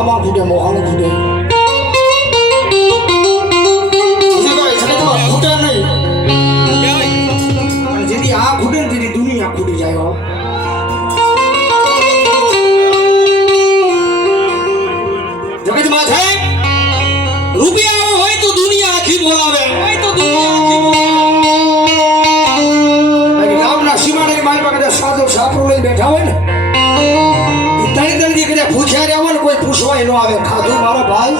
મામા ફૂટે મોહાણ ફૂટે ફૂટે નહીં અને જેથી આ ફૂટે ને તેથી દુનિયા ફૂટી જાય હો જગત માથે રૂપિયા હોય તો દુનિયા આખી બોલાવે હોય તો દુનિયા આખી બોલાવે ગામના સીમાડે મારી પાસે સાદો સાપરો લઈને બેઠા હોય ને ત્રણ દર્દી કદાચ પૂછ્યા રહ્યા હોય ને કોઈ પૂછવાય ન આવે ખાધું મારો ભાઈ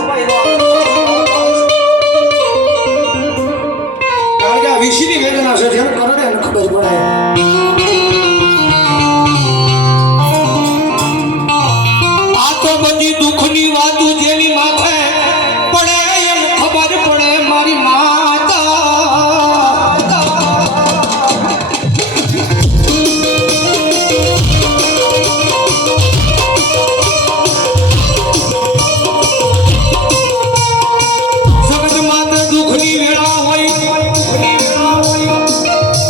કારણ કે આ વિશીની વેદના છે જેને કરો ને એને ખબર પડે આ તો બધી દુઃખની વાતો જેની માથે પડે એમ ખબર પડે મારી માતા જગત માતે દુઃખની વેળા હોય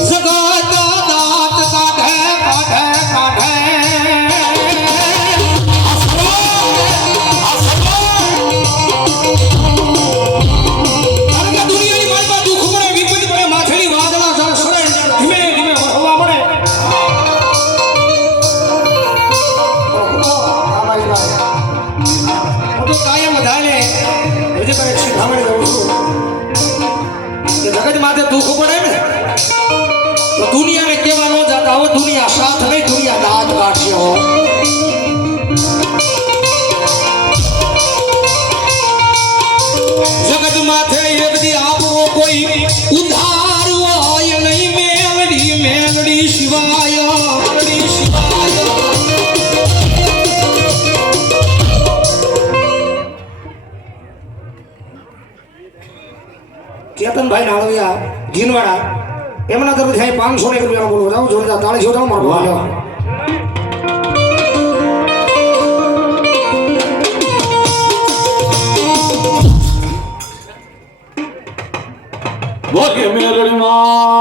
જગત દાંત કાઢે કાઢે કાઢે જગત માથે દુઃખ પડે ને તો દુનિયાને કેવા ન જાતા હો દુનિયા સાથ નહીં દુનિયા દાંત કાઢશે હો જગત માથે એક દી આપણો કોઈ ઉધાર હોય નહીં મેલડી મેલડી શિવાય મેલડી શિવાય કેતનભાઈ નાળવિયા ગીનવાડા એમના તરફથી 500 રૂપિયા બોલવા જાઉં જોરદાર તાળી છો મારો ભાઈ બોકે મેલડી માં